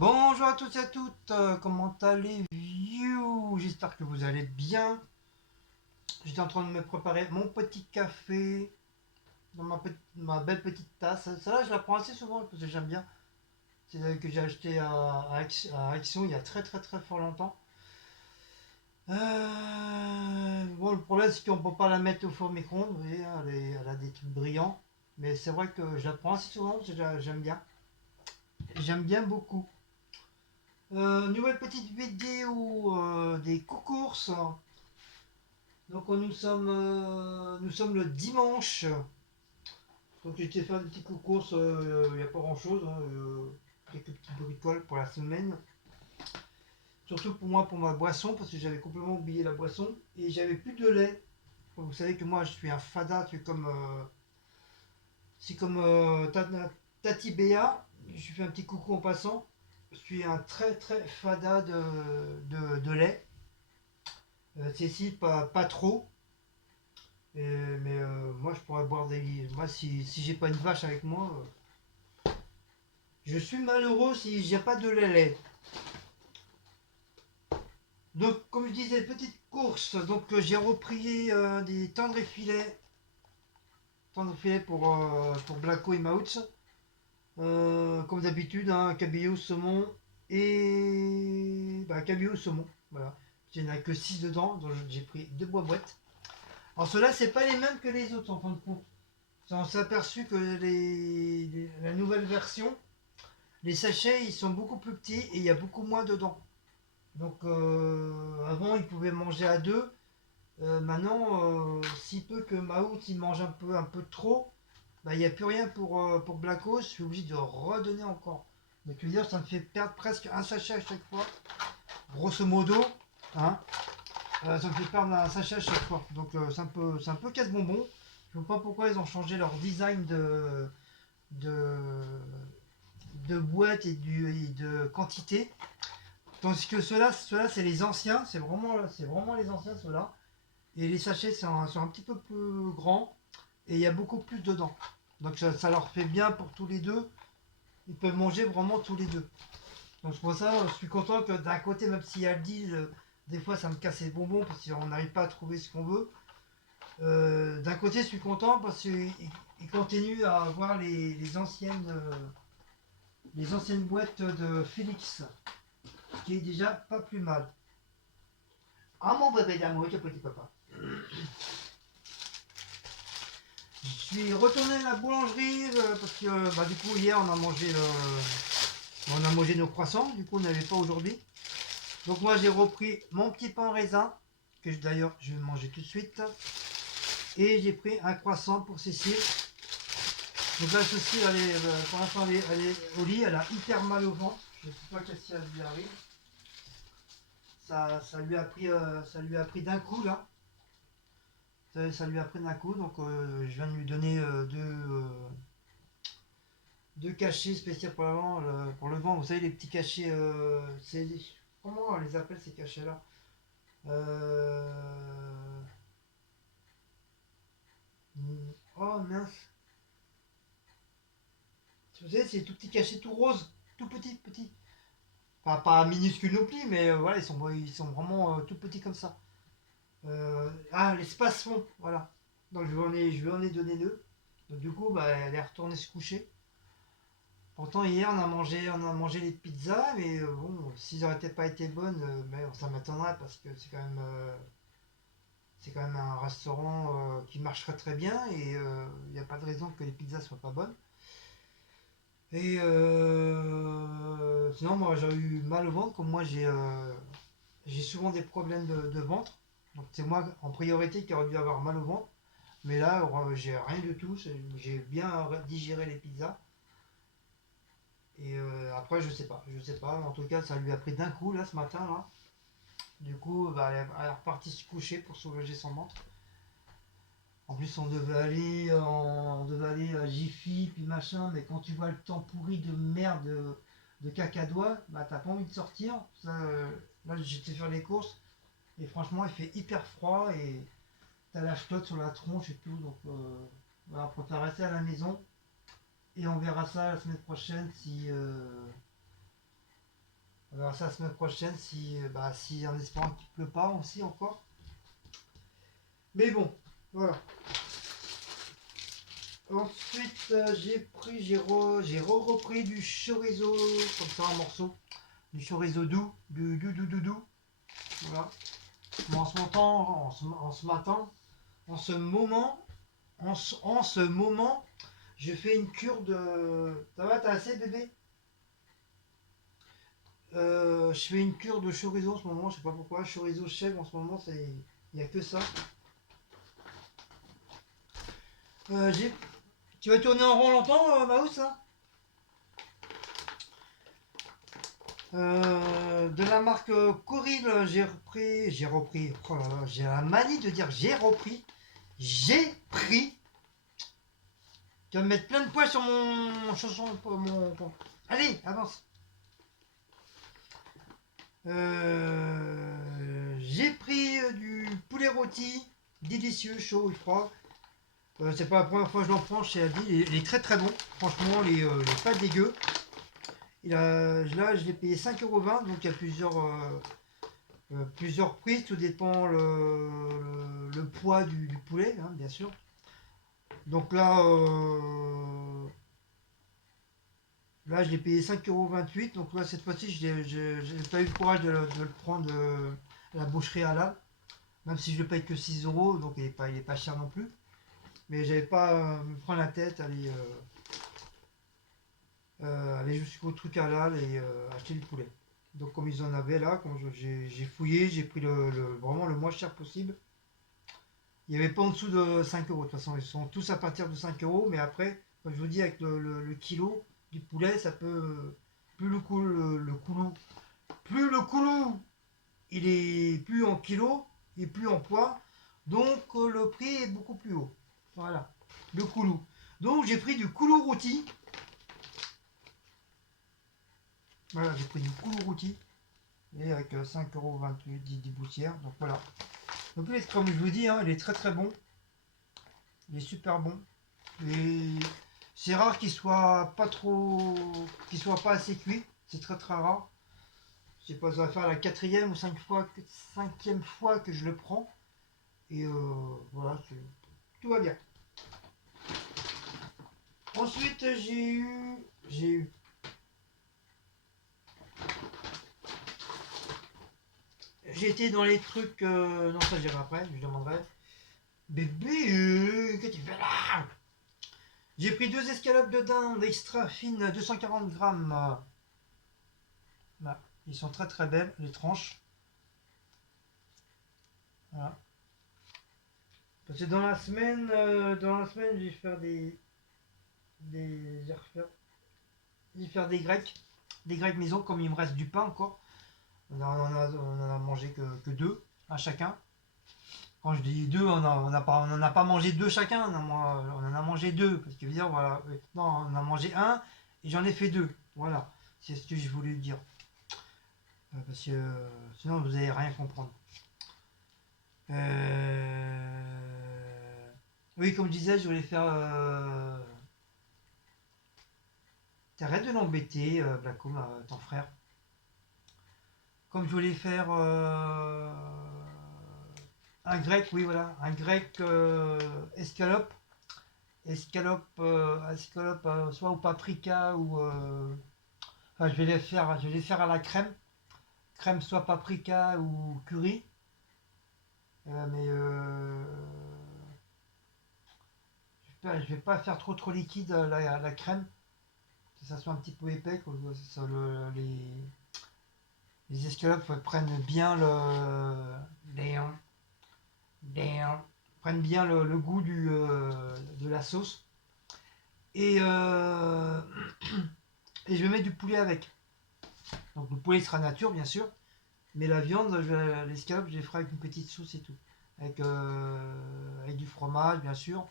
Bonjour à tous et à toutes, comment allez-vous? J'espère que vous allez bien. J'étais en train de me préparer mon petit café dans ma belle petite tasse. Celle-là, je la prends assez souvent parce que j'aime bien. C'est celle que j'ai acheté à Action il y a très très très fort longtemps. Bon, le problème c'est qu'on ne peut pas la mettre au four micro-ondes, vous voyez, hein, elle a des trucs brillants. Mais c'est vrai que je la prends assez souvent, j'aime bien. J'aime bien beaucoup. Nouvelle petite vidéo des concours. Donc nous sommes le dimanche. Donc j'ai été faire des petites courses, il n'y a pas grand chose, hein, quelques petites bricoles pour la semaine. Surtout pour moi, pour ma boisson, parce que j'avais complètement oublié la boisson. Et j'avais plus de lait. Vous savez que moi je suis un fada, c'est comme Tati Béa. Je lui fais un petit coucou en passant. Je suis un très très fada de lait. Cécile, pas trop. Mais moi, je pourrais boire des lits. Moi, si j'ai pas une vache avec moi, je suis malheureux si j'ai pas de lait. Donc, comme je disais, petite course. Donc, j'ai repris des tendres et filets. Tendres et filets pour Blacko et Mautz. Comme d'habitude, hein, cabillaud, saumon et. Bah, cabillaud, saumon. Voilà. Il n'y en a que 6 dedans, donc j'ai pris 2 boîtes. Alors, ceux-là, c'est pas les mêmes que les autres en fin de compte. On s'est aperçu que la nouvelle version, les sachets, ils sont beaucoup plus petits et il y a beaucoup moins dedans. Donc avant, ils pouvaient manger à deux. Maintenant, si peu que Maout il mange un peu trop, bah, il n'y a plus rien pour Blacko. Je suis obligé de redonner encore. Donc je veux dire, ça me fait perdre presque un sachet à chaque fois. Grosso modo, hein, ça me fait perdre un sachet à chaque fois. Donc c'est un peu casse-bonbon. Je ne vois pas pourquoi ils ont changé leur design de, de boîte et de quantité. Tandis que ceux-là c'est les anciens, c'est vraiment les anciens ceux-là. Et les sachets sont un petit peu plus grands et il y a beaucoup plus dedans. Donc ça leur fait bien pour tous les deux. Ils peuvent manger vraiment tous les deux. Donc c'est pour ça, je suis content que d'un côté, même s'il y a le deal, des fois ça me casse les bonbons parce qu'on n'arrive pas à trouver ce qu'on veut. D'un côté, je suis content parce qu'ils continuent à avoir les anciennes boîtes de Félix, qui est déjà pas plus mal. Ah mon bébé d'amour, le petit papa. Je suis retourné à la boulangerie parce que bah, du coup hier on a mangé nos croissants, du coup on n'avait pas aujourd'hui. Donc moi j'ai repris mon petit pain raisin, que d'ailleurs je vais manger tout de suite. Et j'ai pris un croissant pour Cécile. Donc là Cécile pour l'instant elle est au lit, elle a hyper mal au ventre. Je ne sais pas qu'est-ce qui lui arrive. Ça lui a pris d'un coup là. Ça lui a pris d'un coup, donc je viens de lui donner deux cachets spéciaux pour le vent. Vous savez, les petits cachets, comment on les appelle ces cachets-là? euh, Oh mince. Vous savez, c'est des tout petits cachets tout roses, tout petits, petits. Pas minuscules non plus, mais voilà, ils sont vraiment tout petits comme ça. Les spasmons, voilà. Donc je lui en ai donné deux. Donc du coup, bah, elle est retournée se coucher. Pourtant hier on a mangé des pizzas, mais bon, s'ils n'auraient pas été bonnes, mais ça m'étonnerait parce que c'est quand même un restaurant qui marche très très bien et il n'y a pas de raison que les pizzas soient pas bonnes. Et sinon moi j'ai eu mal au ventre, comme moi j'ai souvent des problèmes de ventre. Donc c'est moi en priorité qui aurait dû avoir mal au ventre. Mais là j'ai rien du tout, j'ai bien digéré les pizzas. Et après, je sais pas. En tout cas, ça lui a pris d'un coup là ce matin là. Du coup, bah, elle est repartie se coucher pour soulager son ventre. En plus, on devait aller à Jiffy puis machin, mais quand tu vois le temps pourri de merde de cacadois, bah t'as pas envie de sortir. Là, j'étais faire les courses et franchement, il fait hyper froid et t'as la flotte sur la tronche et tout, donc voilà, on préfère rester à la maison et on verra ça la semaine prochaine On verra ça la semaine prochaine si en espérant qu'il pleut pas aussi encore. Mais bon, voilà. Ensuite, j'ai repris du chorizo, comme ça en morceaux. Du chorizo doux, doux. Voilà. Mais en ce moment, en ce matin, en ce moment, en ce moment, je fais une cure de. Ça va, t'as assez bébé? Je fais une cure de chorizo en ce moment, je sais pas pourquoi. Chorizo chèvre en ce moment, il n'y a que ça. Euh, j'ai- Tu vas tourner en rond longtemps, Maus, hein? De la marque Coril, oh là là, j'ai la manie de dire j'ai pris. Tu vas me mettre plein de poils sur Allez, avance. J'ai pris du poulet rôti, délicieux, chaud et froid. C'est pas la première fois que je l'en prends chez Aldi, il est très très bon. Franchement, il est pas dégueu. Là, je l'ai payé 5,20 €, donc il y a plusieurs prix, tout dépend le poids du poulet, hein, bien sûr. Donc là je l'ai payé 5,28 €, donc là cette fois-ci je n'ai pas eu le courage de le prendre à la boucherie à la, même si je le paye que 6 €, donc il est pas cher non plus. Mais j'avais pas me prendre la tête, aller jusqu'au truc halal et acheter du poulet. Donc comme ils en avaient là, quand j'ai fouillé, j'ai pris vraiment le moins cher possible. Il n'y avait pas en dessous de 5 €. De toute façon, ils sont tous à partir de 5 €. Mais après, comme je vous dis, avec le kilo du poulet, ça peut. Plus plus le coulou, il est plus en kilo, et plus en poids. Donc le prix est beaucoup plus haut. Voilà, le coulou. Donc j'ai pris du coulou rôti. Voilà, j'ai pris du coulou rôti. Et avec 5,28 € 10 poussières. Donc voilà. Donc comme je vous dis, hein, il est très très bon. Il est super bon. Et c'est rare qu'il soit pas assez cuit. C'est très très rare. Je sais pas, ça va faire la quatrième ou cinquième fois que je le prends. Et voilà, tout va bien. Ensuite, j'ai été dans les trucs. Non, ça j'irai après, je demanderai. Bébé, qu'est-ce que tu fais là? J'ai pris 2 escalopes de dinde extra fines, 240 grammes. Là. Ils sont très très belles, les tranches. Voilà. Parce que dans la semaine, je vais faire des, je vais faire des grecs maison, comme il me reste du pain encore. On en a mangé que deux à chacun. Quand je dis deux, on en a pas mangé deux chacun, on en a mangé deux. Parce que dire, voilà, non, on en a mangé un et j'en ai fait deux. Voilà, c'est ce que je voulais dire. Parce que sinon vous n'allez rien comprendre. Oui, comme je disais, je voulais faire. T'arrêtes de l'embêter, Blacko, ton frère. Comme je voulais faire un grec, oui, voilà, un grec escalope. Escalope soit au paprika ou. Enfin, je vais les faire à la crème. Crème soit paprika ou curry. Mais je vais pas faire trop liquide la crème. Que ça soit un petit peu épais. Que les escalopes prennent bien les- prennent bien le goût de la sauce. Et, euh, et je vais mettre du poulet avec. Donc le poulet sera nature, bien sûr. Mais la viande, l'escalope, je les ferai avec une petite sauce et tout. Avec du fromage, bien sûr.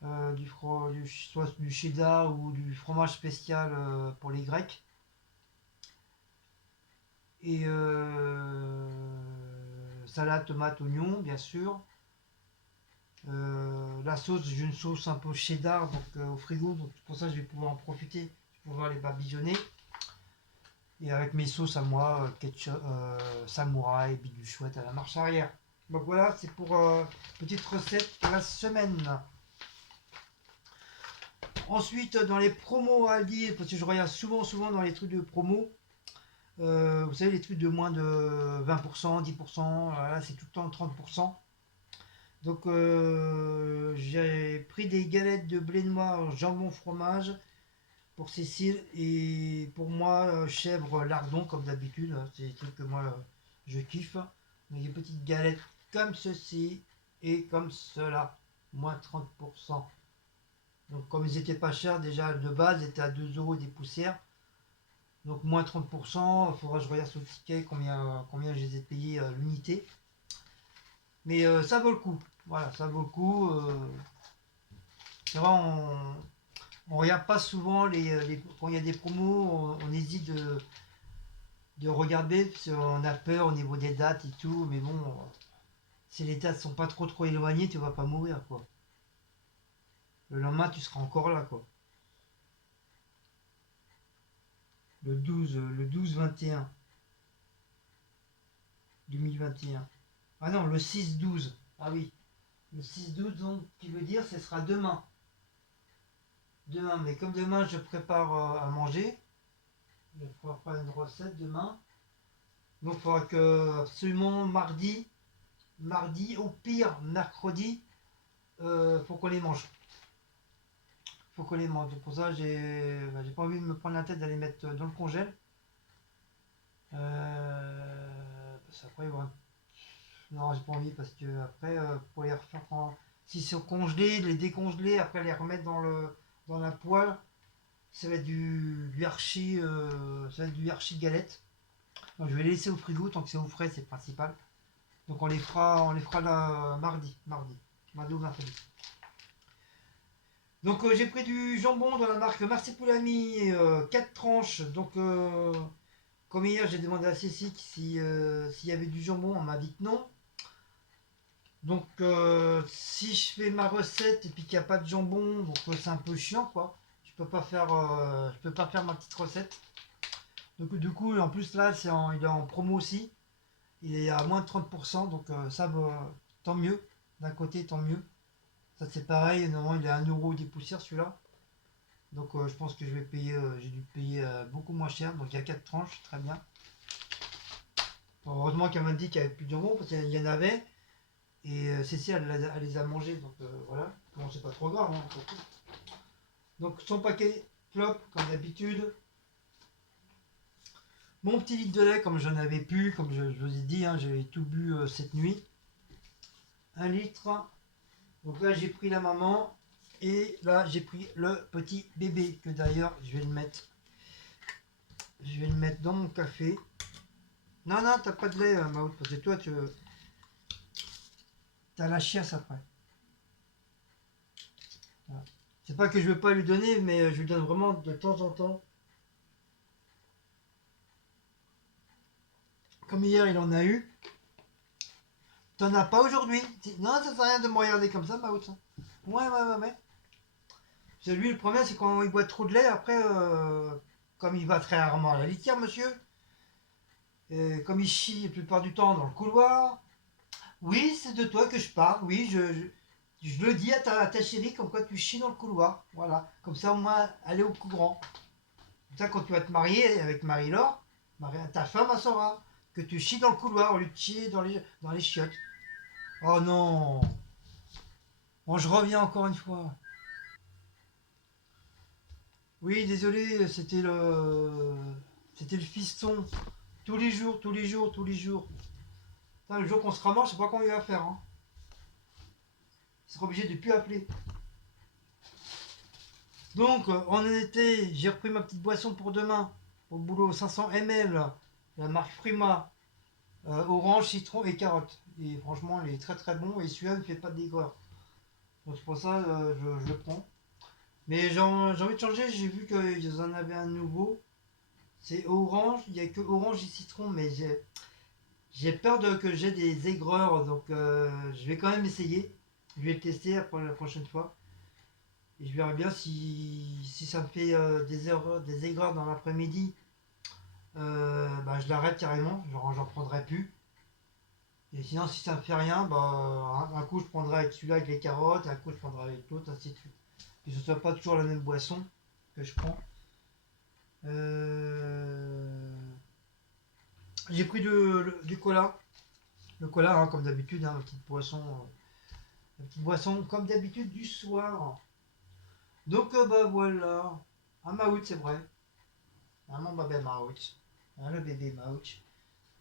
Soit du cheddar ou du fromage spécial pour les Grecs. Et salade, tomate, oignon, bien sûr. La sauce, j'ai une sauce un peu cheddar donc, au frigo, donc pour ça je vais pouvoir en profiter, je vais pouvoir les badigeonner. Et avec mes sauces à moi, ketchup, samouraï, bidule chouette à la marche arrière. Donc voilà, c'est pour petite recette de la semaine. Ensuite, dans les promos à lire, parce que je regarde souvent dans les trucs de promo, vous savez, les trucs de moins de 20%, 10%, là c'est tout le temps 30%. Donc j'ai pris des galettes de blé noir, jambon, fromage pour Cécile et pour moi chèvre, lardon comme d'habitude. C'est des trucs que moi je kiffe. Donc des petites galettes comme ceci et comme cela, moins 30%. Donc comme ils étaient pas chers déjà de base, ils étaient à 2 euros des poussières. Donc moins 30%, il faudra que je regarde sur le ticket combien je les ai payés l'unité. Mais ça vaut le coup. Voilà, ça vaut le coup. C'est vrai, on regarde pas souvent quand il y a des promos, on hésite de regarder parce qu'on a peur au niveau des dates et tout. Mais bon, si les dates sont pas trop éloignées, tu vas pas mourir quoi. Le lendemain, tu seras encore là quoi. Le 12-21 2021. Ah non, le 6-12. Ah oui, le 6-12 donc qui veut dire ce sera demain. Demain, mais comme demain je prépare à manger, je ferai une recette demain. Donc il faudra que absolument mardi au pire mercredi, faut qu'on les mange. Faut qu'on les mange. Donc pour ça j'ai pas envie de me prendre la tête d'aller mettre dans le congèle. Parce qu'après, ouais. Non, j'ai pas envie parce que après pour les refaire s'ils sont congelés, les décongeler, après les remettre dans la poêle, ça va être du archi ça va être du archi galette. Donc je vais les laisser au frigo tant que c'est au frais, c'est le principal. Donc on les fera là, mardi ou mercredi. Donc j'ai pris du jambon dans la marque Marsupilami, 4 tranches. Donc comme hier j'ai demandé à Cécile s'il y avait du jambon, on m'a dit que non. Donc si je fais ma recette et puis qu'il n'y a pas de jambon, donc c'est un peu chiant quoi. Je peux pas faire ma petite recette. Donc du coup en plus là il est en promo aussi. Il est à moins de 30%, donc ça tant mieux. D'un côté tant mieux. Ça c'est pareil, normalement il est à 1 euro des poussières celui-là. Donc je pense que j'ai dû payer beaucoup moins cher. Donc il y a 4 tranches, très bien. Heureusement qu'elle m'a dit qu'il n'y avait plus de jambon parce qu'il y en avait. Et Cécile elle les a mangés. Donc voilà. Bon c'est pas trop grave. Hein, donc son paquet clope comme d'habitude. Mon petit litre de lait comme j'en avais plus. Comme je vous ai dit, hein, j'avais tout bu cette nuit. 1 litre. Donc là j'ai pris la maman. Et là j'ai pris le petit bébé. Que d'ailleurs je vais le mettre. Je vais le mettre dans mon café. Non, non, t'as pas de lait, Maout, parce que toi, t'as la chiasse après. Voilà. C'est pas que je veux pas lui donner, mais je lui donne vraiment de temps en temps. Comme hier, il en a eu. T'en as pas aujourd'hui. Non, ça sert à rien de me regarder comme ça, Maout. Ouais, ouais, ouais, ouais. C'est lui, le problème, c'est quand il boit trop de lait, après, comme il va très rarement à la litière, monsieur, et comme il chie la plupart du temps dans le couloir. Oui, c'est de toi que je parle. Oui, je le dis à ta chérie comme quoi tu chies dans le couloir. Voilà. Comme ça, au moins, elle est au courant. Comme ça, quand tu vas te marier avec Marie-Laure, ta femme, elle saura que tu chies dans le couloir au lieu de chier dans les chiottes. Oh non. Bon, je reviens encore une fois. Oui, désolé, c'était le fiston. Tous les jours, tous les jours, tous les jours. Putain, le jour qu'on se ramasse, je sais pas comment il va faire. Hein. Il sera obligé de plus appeler. Donc, en été, j'ai repris ma petite boisson pour demain. Au boulot, 500 ml. La marque Frima. Orange, citron et carotte. Et franchement, il est très très bon. Et celui-là ne fait pas de d'aigreur. Donc, c'est pour ça je le prends. Mais j'ai envie de changer. J'ai vu qu'ils en avaient un nouveau. C'est orange. Il n'y a que orange et citron. Mais j'ai peur que j'ai des aigreurs. Donc, je vais quand même essayer. Je vais le tester pour la prochaine fois. Et je verrai bien si ça me fait des aigreurs dans l'après-midi. bah, je l'arrête carrément, genre j'en prendrai plus. Et sinon, si ça me fait rien, bah, un coup je prendrai avec celui-là avec les carottes, un coup je prendrai avec l'autre, ainsi de suite. Que ce soit pas toujours la même boisson que je prends. Euh, J'ai pris du cola. Le cola, hein, comme d'habitude, hein, une petite boisson comme d'habitude du soir. Donc bah voilà. Un Maout, c'est vrai. Un mon bébé Maout. Un le bébé Maout.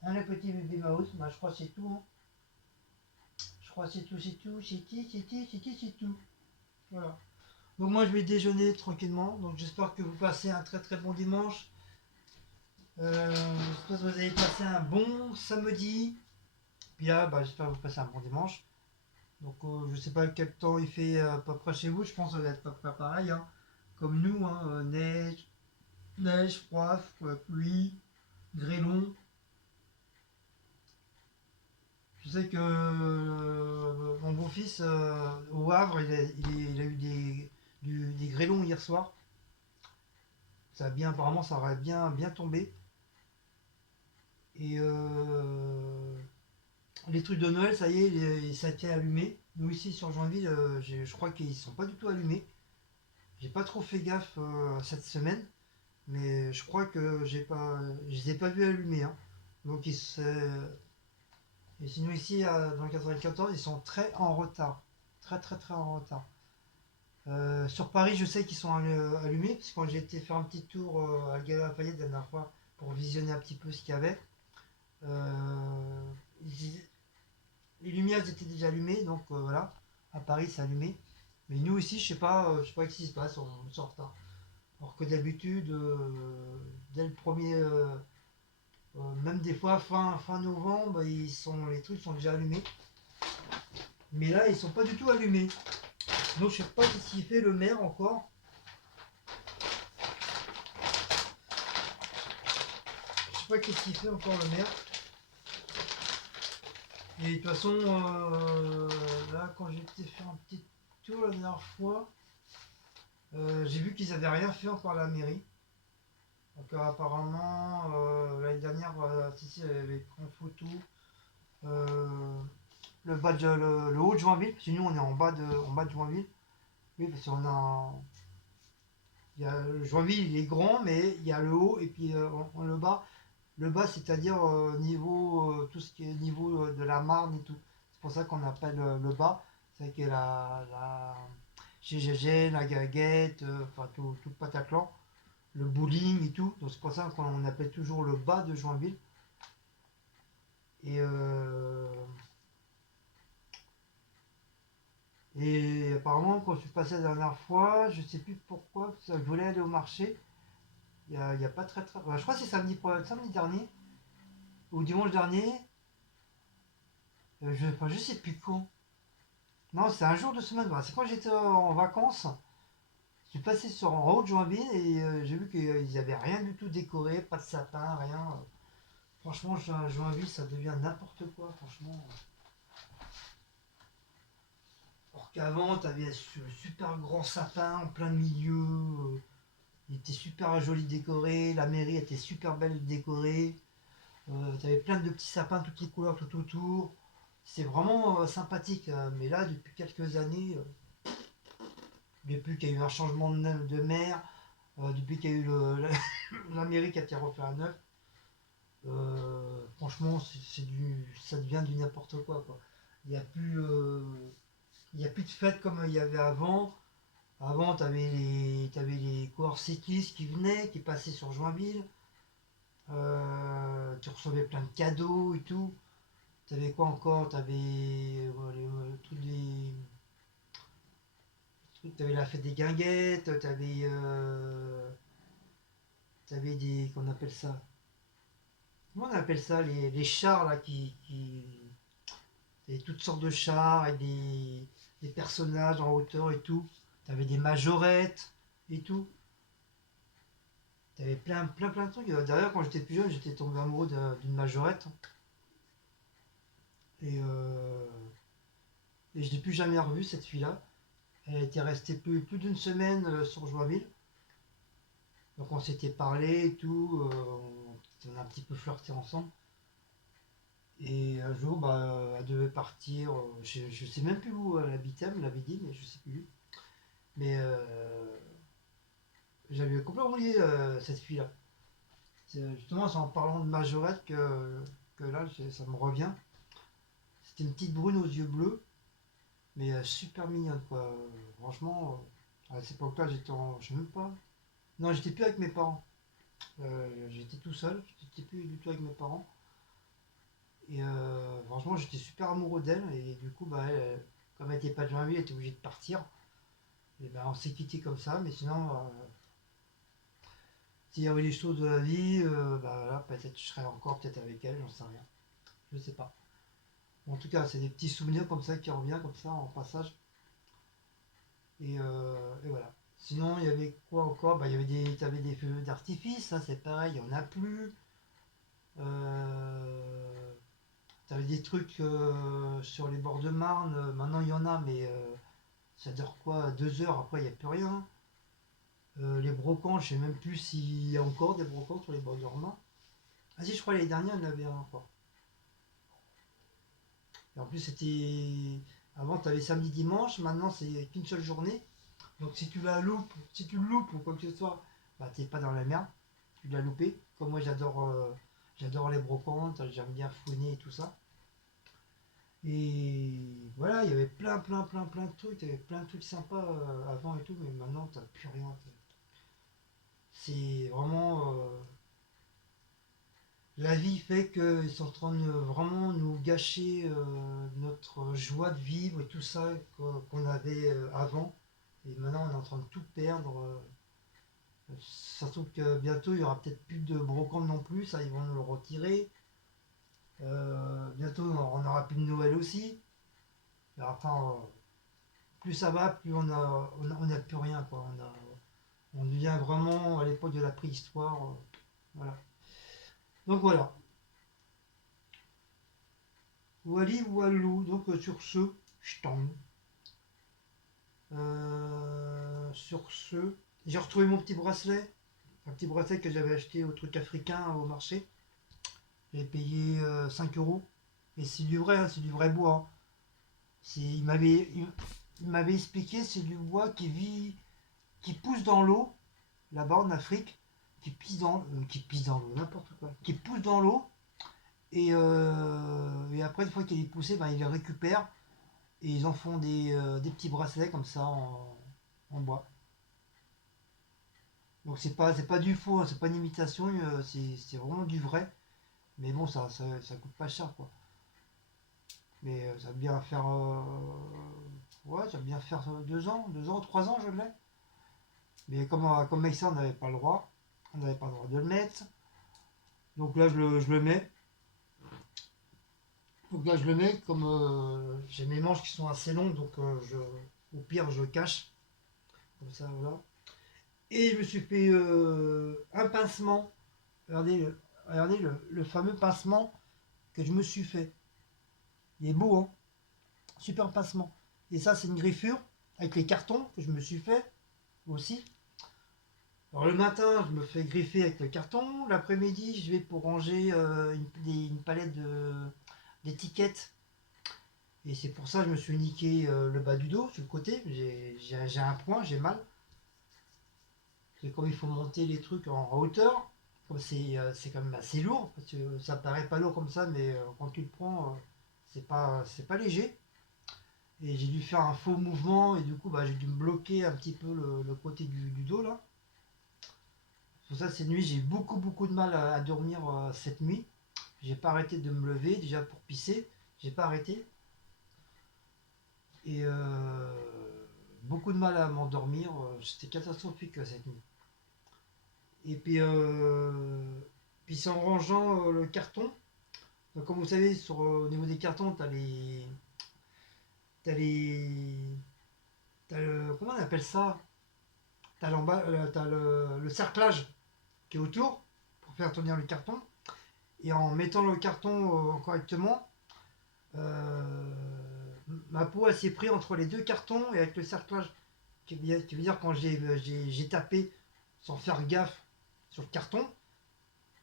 Un le petit bébé Maout. Bah, je crois que c'est tout. Hein. Je crois que c'est tout, c'est tout, c'est tout. Voilà. Donc moi je vais déjeuner tranquillement. Donc j'espère que vous passez un très très bon dimanche. J'espère que vous avez passé un bon samedi. Puis là, bah, j'espère que vous passez un bon dimanche. Donc je sais pas quel temps il fait à peu près chez vous. Je pense que ça va être à peu près pareil. Hein. Comme nous, hein, neige, froid, pluie, grêlon. Je sais que mon beau-fils au Havre, il a eu des grêlons hier soir. Ça a bien, apparemment, ça aurait bien tombé. Et les trucs de Noël, ça y est, ça a été allumé. Nous ici sur Joinville, je crois qu'ils sont pas du tout allumés. J'ai pas trop fait gaffe cette semaine, mais je crois que je les ai pas vus allumer. Hein. Donc et sinon ici dans le 94, ils sont très en retard, très très très en retard. Sur Paris, je sais qu'ils sont allumés, parce que quand j'ai été faire un petit tour à la Galerie Lafayette la dernière fois pour visionner un petit peu ce qu'il y avait, euh, ils- les lumières étaient déjà allumées, donc voilà, à Paris c'est allumé. Mais nous ici, je sais pas ce qui se passe, on est en retard. Alors que d'habitude, dès le premier, même des fois fin novembre, les trucs sont déjà allumés. Mais là, ils sont pas du tout allumés. Donc je sais pas ce qu'il fait le maire encore. Je sais pas qu'est-ce qu'il fait encore le maire. Et de toute façon, là, quand j'étais faire un petit tour la dernière fois, j'ai vu qu'ils avaient rien fait encore à la mairie. Donc apparemment, l'année dernière, si, elle avait pris en photo euh, le badge, le haut de Joinville, parce que nous on est en bas de Joinville. Oui, parce qu'on a, il y a, Joinville il est grand, mais il y a le haut et puis le bas. Le bas, c'est-à-dire niveau, tout ce qui est niveau de la Marne et tout. C'est pour ça qu'on appelle le bas. C'est que la GGG, la Gaguette, enfin tout le Pataclan, le bowling et tout. Donc c'est pour ça qu'on appelle toujours le bas de Joinville. Et, et apparemment, quand je suis passé la dernière fois, je sais plus pourquoi, parce que je voulais aller au marché. Il y a pas très très. Ouais, je crois que c'est samedi dernier ou dimanche dernier. Enfin, je sais plus quand. Non, c'est un jour de semaine. Voilà, c'est quand j'étais en vacances. Je suis passé en haut de Joinville et j'ai vu qu'ils n'avaient rien du tout décoré, pas de sapin, rien. Franchement, Joinville, ça devient n'importe quoi, franchement. Or qu'avant, t'avais ce super grand sapin en plein milieu. Il était super joli décoré. La mairie était super belle décorée. T'avais plein de petits sapins, toutes les couleurs tout autour. C'est vraiment sympathique. Mais là, depuis quelques années, depuis qu'il y a eu un changement de maire, depuis qu'il y a eu la mairie qui a été refaite à neuf, franchement, ça devient du n'importe quoi, quoi. Il n'y a plus, il y a plus de fêtes comme il y avait avant. Avant, t'avais les coureurs cyclistes qui venaient, qui passaient sur Joinville. Tu recevais plein de cadeaux et tout. T'avais quoi encore? T'avais t'avais la fête des guinguettes. T'avais des, qu'on appelle ça? Comment on appelle ça? Les chars là t'avais toutes sortes de chars avec des personnages en hauteur et tout. T'avais des majorettes et tout. T'avais plein de trucs. D'ailleurs, quand j'étais plus jeune, j'étais tombé amoureux d'une majorette. Et, euh, et je l'ai plus jamais revue, cette fille-là. Elle était restée plus d'une semaine sur Joinville. Donc on s'était parlé et tout. On a un petit peu flirté ensemble. Et un jour, bah, elle devait partir. Je sais même plus où elle habitait, elle me l'avait dit, mais je sais plus. Mais j'avais complètement oublié cette fille-là. Justement, c'est en parlant de Majorette que là, ça me revient. C'était une petite brune aux yeux bleus, mais super mignonne, quoi. Franchement, à cette époque-là, j'étais en. Je sais même pas. Non, j'étais plus avec mes parents. J'étais tout seul, j'étais plus du tout avec mes parents. Et franchement, j'étais super amoureux d'elle. Et du coup, bah, comme elle était pas de Joinville, elle était obligée de partir. Et ben, on s'est quitté comme ça. Mais sinon, s'il y avait des choses de la vie, bah, voilà, peut-être je serais encore peut-être avec elle, j'en sais rien. Je sais pas. En tout cas, c'est des petits souvenirs comme ça qui reviennent comme ça en passage. Et voilà. Sinon, il y avait quoi encore? Bah, il y avait t'avais des feux d'artifice, ça c'est pareil, il n'y en a plus. Euh, T'avais des trucs sur les bords de Marne, maintenant il y en a, mais ça dure quoi? 2 heures, après il n'y a plus rien. Les brocants, je sais même plus s'il y a encore des brocants sur les bords de Marne. Ah si, je crois l'année dernière, il y en avait un encore. Et en plus, c'était. Avant, tu avais samedi, dimanche, maintenant c'est qu'une seule journée. Donc si tu la loupes, si tu le loupes ou quoi que ce soit, bah t'es pas dans la merde. Tu l'as loupé. Comme moi, j'adore les brocantes, j'aime bien fouiner et tout ça. Et voilà, il y avait plein de trucs, il y avait plein de trucs sympas avant et tout, mais maintenant t'as plus rien. C'est vraiment la vie fait qu'ils sont en train de vraiment nous gâcher notre joie de vivre et tout ça qu'on avait avant. Et maintenant on est en train de tout perdre. Ça se trouve que bientôt il y aura peut-être plus de brocante non plus, ça ils vont nous le retirer. Bientôt on aura plus de Noël aussi. Alors, enfin, plus ça va, plus on a plus rien, quoi. On devient vraiment à l'époque de la préhistoire. Voilà. Donc voilà. Wally Walou. Donc sur ce, je tombe. Sur ce, j'ai retrouvé mon petit bracelet. Un petit bracelet que j'avais acheté au truc africain au marché. J'avais payé 5 euros. Et c'est du vrai, hein, c'est du vrai bois, hein. Il m'avait expliqué, c'est du bois qui pousse dans l'eau, là-bas en Afrique, qui pisse dans l'eau, n'importe quoi, qui pousse dans l'eau, et après, une fois qu'il est poussé, ben, ils le récupèrent, et ils en font des petits bracelets comme ça en bois. Donc c'est pas du faux, hein, c'est pas une imitation, c'est vraiment du vrai. Mais bon, ça coûte pas cher, quoi. Mais ça va bien faire. Ouais, ça va bien faire 2 ans, 3 ans, je l'ai. Mais comme avec ça, on n'avait pas le droit. On n'avait pas le droit de le mettre. Donc là, je le mets. Donc là, je le mets comme j'ai mes manches qui sont assez longues, donc au pire, je cache. Comme ça, voilà. Et je me suis fait un pincement. Regardez le fameux pincement que je me suis fait. Il est beau, hein? Super pincement. Et ça, c'est une griffure avec les cartons que je me suis fait aussi. Alors le matin, je me fais griffer avec le carton. L'après-midi, je vais pour ranger une palette d'étiquettes. Et c'est pour ça que je me suis niqué le bas du dos, sur le côté. J'ai un point, j'ai mal. C'est comme il faut monter les trucs en hauteur. Comme c'est quand même assez lourd. Parce que ça paraît pas lourd comme ça, mais quand tu le prends, c'est pas léger. Et j'ai dû faire un faux mouvement et du coup bah, j'ai dû me bloquer un petit peu le côté du dos là. Pour ça, cette nuit, j'ai eu beaucoup de mal à dormir cette nuit. J'ai pas arrêté de me lever, déjà pour pisser. J'ai pas arrêté. Et beaucoup de mal à m'endormir. C'était catastrophique cette nuit. Et puis c'est en rangeant le carton. Donc, comme vous savez, au niveau des cartons, t'as les, comment on appelle ça? T'as le cerclage qui est autour pour faire tenir le carton. Et en mettant le carton correctement, ma peau elle s'est pris entre les deux cartons et avec le cerclage. Qui veut dire quand j'ai tapé sans faire gaffe sur le carton,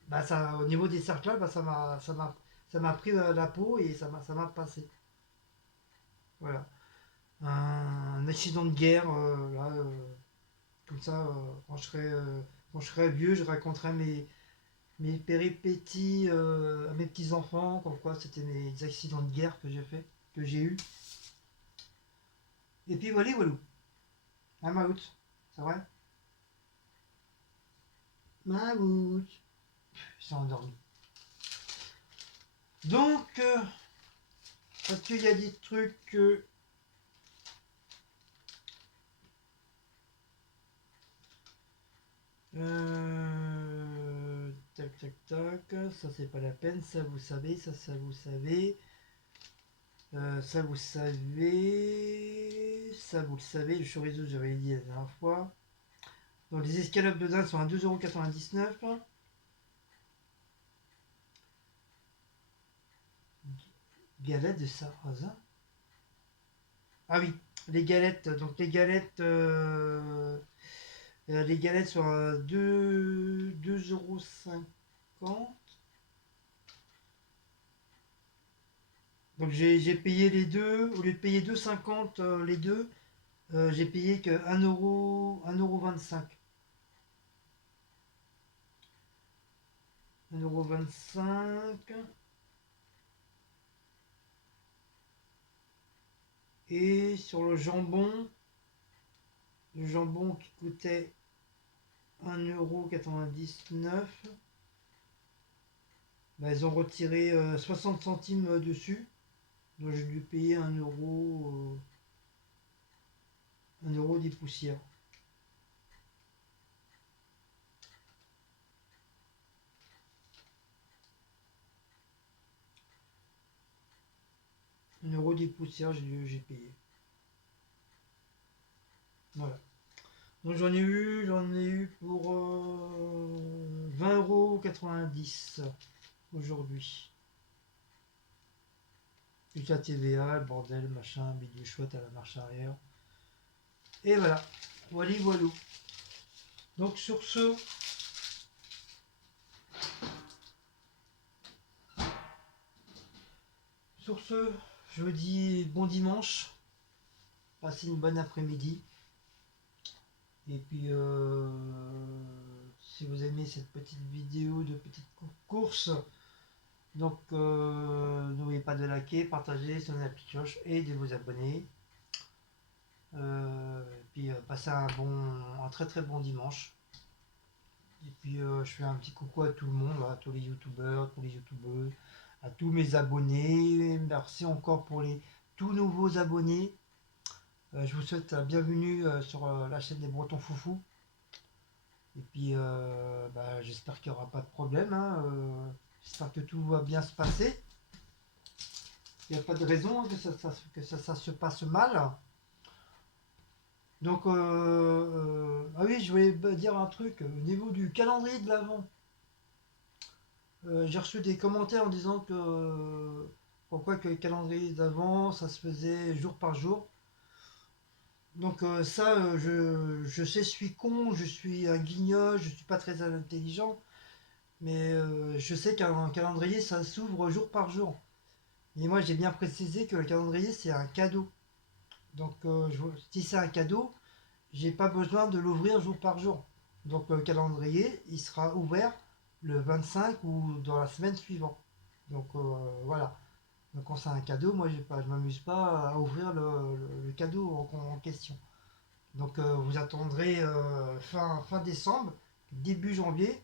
bah ça, au niveau des cercles, bah ça m'a pris la peau et ça m'a passé. Voilà. Un accident de guerre, là, comme ça, quand je serai vieux, je raconterai mes péripéties à mes petits-enfants, comme quoi c'était mes accidents de guerre que j'ai fait, que j'ai eu. Et puis voilà, voilà. Un maout, c'est vrai? Maout. Il s'est endormi. Donc, parce qu'il y a des trucs que... tac, tac, tac. Ça, c'est pas la peine. Ça, vous savez. Ça vous savez. Ça, vous savez. Ça, vous le savez. Le chorizo, j'avais dit la dernière fois. Donc, les escalopes de dinde sont à 2,99 €. Galette de sarrasin. Ah oui, les galettes. Donc, les galettes sont à 2,50 €. Donc j'ai payé les deux, au lieu de payer 2,50 les deux, j'ai payé que 1,25 €. 1,25 €. Et sur le jambon qui coûtait 1,99 €, bah, ils ont retiré 60 centimes dessus. Donc j'ai dû payer 1 € des poussières. Un euro des poussières, j'ai payé. Voilà. Donc j'en ai eu pour 20,90 € aujourd'hui. Plus la TVA, le bordel, machin, bidule chouette à la marche arrière. Et voilà. Voilà, voilà. Donc sur ce, je vous dis bon dimanche. Passez une bonne après-midi. Et puis, si vous aimez cette petite vidéo de petite course, donc n'oubliez pas de liker, partager, sonner la petite cloche et de vous abonner. Et puis passez un très très bon dimanche. Et puis je fais un petit coucou à tout le monde, à tous les youtubeurs, tous les youtubeuses, à tous mes abonnés. Merci encore pour les tout nouveaux abonnés. Je vous souhaite la bienvenue sur la chaîne des Bretons Foufou. Et puis bah, j'espère qu'il n'y aura pas de problème, hein. J'espère que tout va bien se passer. Il n'y a pas de raison que ça se passe mal. Donc, ah oui, je voulais dire un truc. Au niveau du calendrier de l'Avent, j'ai reçu des commentaires en disant que pourquoi que le calendrier d'Avent, ça se faisait jour par jour. Donc ça, je sais, je suis con, je suis un guignol, je suis pas très intelligent, mais je sais qu'un calendrier, ça s'ouvre jour par jour. Et moi, j'ai bien précisé que le calendrier, c'est un cadeau. Donc, si c'est un cadeau, j'ai pas besoin de l'ouvrir jour par jour. Donc, le calendrier, il sera ouvert le 25 ou dans la semaine suivante. Donc, voilà. Donc, quand c'est un cadeau, moi, je m'amuse pas à ouvrir le cadeau en question. Donc, vous attendrez fin décembre, début janvier,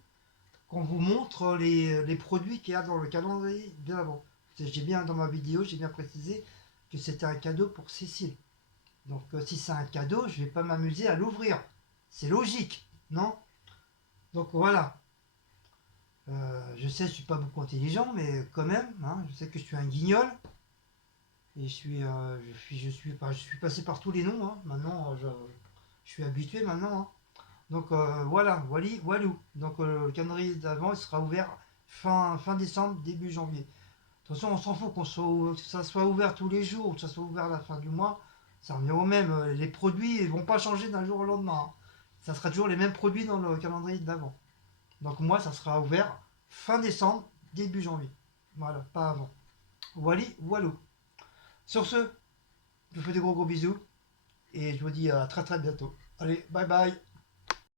qu'on vous montre les produits qu'il y a dans le calendrier de l'avant. J'ai bien dans ma vidéo, j'ai bien précisé que c'était un cadeau pour Cécile. Donc si c'est un cadeau, je vais pas m'amuser à l'ouvrir. C'est logique, non? Donc voilà. Je sais, je suis pas beaucoup intelligent, mais quand même, hein, je sais que je suis un guignol. Et je suis passé par tous les noms, hein. Maintenant, je suis habitué maintenant, hein. Donc voilà, walou. Donc le calendrier d'avant, il sera ouvert fin décembre, début janvier. De toute façon, on s'en fout que ça soit ouvert tous les jours ou que ça soit ouvert à la fin du mois. Ça revient au même. Les produits ne vont pas changer d'un jour au lendemain, hein. Ça sera toujours les mêmes produits dans le calendrier d'avant. Donc moi, ça sera ouvert fin décembre, début janvier. Voilà, pas avant. Wally, walou. Sur ce, je vous fais de gros bisous et je vous dis à très très bientôt. Allez, bye bye.